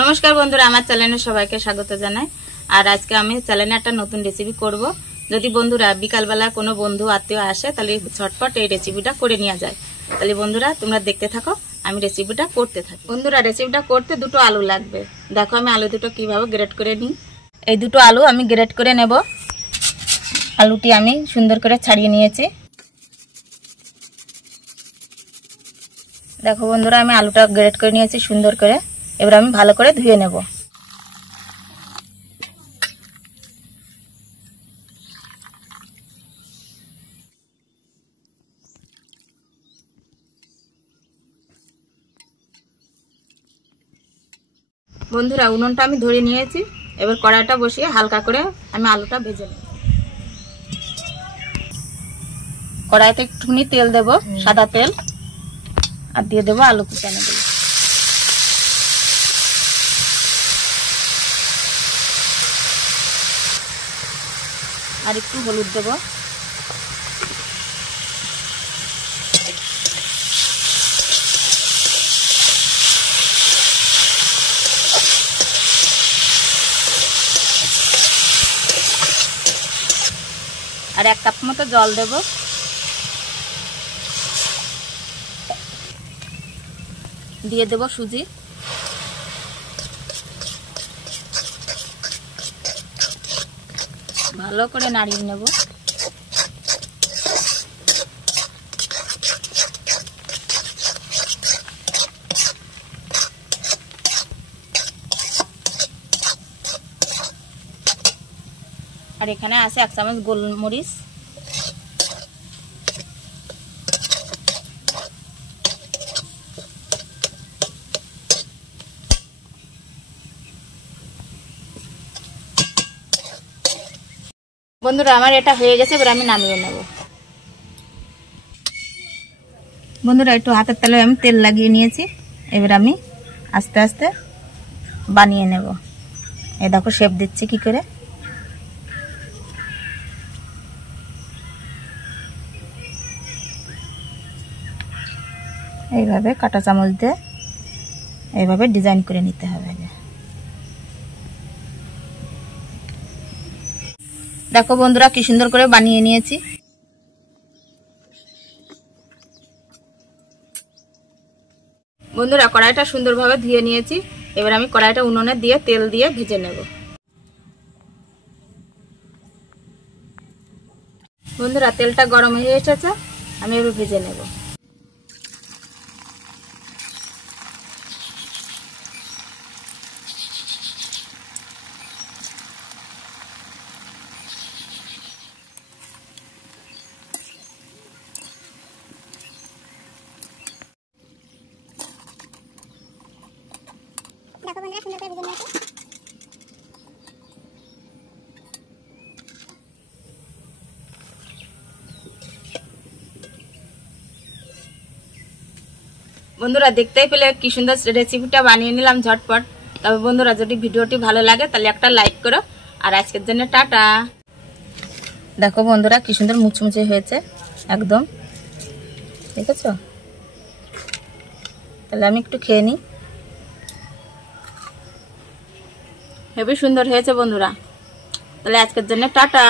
नमस्कार बंधुरा आमार चैनेले सबाइके स्वागत जानाई। और आज के आमी चैनेले एक नतून रेसिपि करब। यदि बंधुरा बिकाल बेला कोनो बंधु आत्मीय आसे ताहले झटपट এই রেসিপিটা করে নিয়ে যায়। তাহলে বন্ধুরা তোমরা দেখতে থাকো, আমি রেসিপিটা করতে থাকি। বন্ধুরা রেসিপিটা করতে দুটো আলু লাগবে। দেখো আমি আলু দুটো কিভাবে গ্রেট করে নিই। এই দুটো আলু আমি গ্রেট করে নেব। আলুটি আমি সুন্দর করে ছাড়িয়ে নিয়েছি। দেখো বন্ধুরা আমি আলুটা গ্রেট করে নিয়েছি সুন্দর করে। এবার আমি ভালো করে ধুয়ে নেব। বন্ধুরা উনুনটা আমি ধরে নিয়েছি। এবার কড়াইটা বসিয়ে হালকা করে আমি আলুটা ভেজে নেব। কড়াইতে একটুখানি তেল দেব, সাদা তেল, আর দিয়ে দেব আলু কুচানো গুলো। আর একটু হলুদ দেব। আর 1 কাপ মতো জল দেব। দিয়ে দেব সুজি। ভালো করে নাড়িয়ে নেব। আর এখানে আছে 1 চামচ গোলমরিচ। বন্ধুরা আমার এটা হয়ে গেছে, এবার আমি নামিয়ে নেব। বন্ধুরা একটু হাতের তালে আমি তেল লাগিয়ে নিয়েছি। এবার আমি আস্তে আস্তে বানিয়ে নেব। এই দেখো শেপ দিচ্ছি কি করে। এইভাবে কাঁটা চামচ দিয়ে এইভাবে ডিজাইন করে নিতে হবে। দেখো বন্ধুরা কি সুন্দর করে বানিয়ে নিয়েছি। বন্ধুরা কড়াইটা সুন্দরভাবে ধুয়ে নিয়েছি। এবার আমি কড়াইটা উনুনে দিয়ে তেল দিয়ে ভেজে নেব। বন্ধুরা তেলটা গরম হয়ে এসেছে, আমি এবার ভেজে নেব। বন্ধুরা দেখতেই পেলে কি সুন্দর রেসিপিটা বানিয়ে নিলাম ঝটপট। তবে বন্ধুরা যদি ভিডিওটি ভালো লাগে তাহলে একটা লাইক করো। আর আজকের জন্য টাটা। দেখো বন্ধুরা কি সুন্দর মুচমুচে হয়েছে একদম, দেখেছো? তাহলে আমি একটু খেয়ে নিই। হেবি সুন্দর হয়েছে বন্ধুরা। তাহলে আজকের জন্য টাটা।